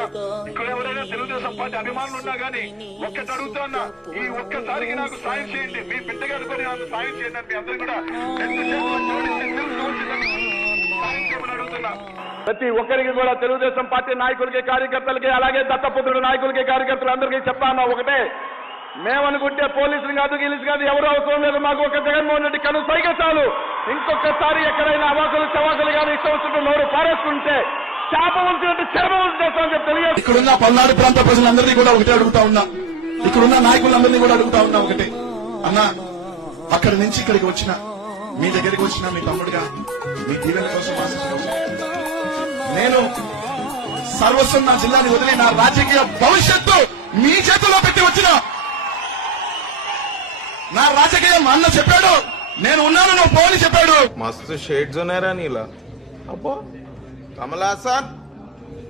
అడుగుతున్నా, ఇక్కడ ఎవరైనా తెలుగుదేశం పార్టీ అభిమానులు ఉన్నా గానీ ఒక్కటి అడుగుతున్నా, ఈ ఒక్కసారికి నాకు సాయం చేయండి, మీ బిడ్డగా అనుకుని నాకు సాయం చేయండి అని మీ అందరూ కూడా సాయం చేయమని అడుగుతున్నా. ప్రతి ఒక్కరికి కూడా తెలుగుదేశం పార్టీ నాయకులకి, కార్యకర్తలకి, అలాగే దత్తపుత్రుడు నాయకులకి, కార్యకర్తలు అందరికీ చెప్తాను ఒకటే, మేమనుకుంటే పోలీసులు కాదు, గీలీసు కాదు, ఎవరు అవసరం లేదు. మాకు ఒక జగన్మోహన్ రెడ్డి కను సైగ చాలు. ఇంకొకసారి ఎక్కడైనా అవాకులు చవాకులు కానీ ఇష్టం వచ్చినట్టు నోరు పారేసుకుంటే చేప ఉంచినట్టు చెరప ఉంచేస్తామని చెప్పి తెలియదు. ఇక్కడున్న పల్నాడు ప్రాంత ప్రజలందరినీ కూడా ఒకటే అడుగుతా ఉన్నా, ఇక్కడున్న నాయకులందరినీ కూడా అడుగుతా ఉన్నా ఒకటే, అన్నా అక్కడి నుంచి ఇక్కడికి వచ్చిన మీ దగ్గరికి వచ్చిన మీ తమ్ముడిగా మీ దీవెన కోసం ఆశిస్తున్నాను. నేను సర్వస్వం నా జిల్లాని వదిలి నా రాజకీయ భవిష్యత్తు మీ చేతుల్లో పెట్టి వచ్చిన నా రాజకీయం అన్న చెప్పాడు, నేను ఉన్నాను, నువ్వు పోని చెప్పాడు. మస్తు షేడ్స్ ఉన్నారా నీలా. అబ్బో కమల్ హాసన్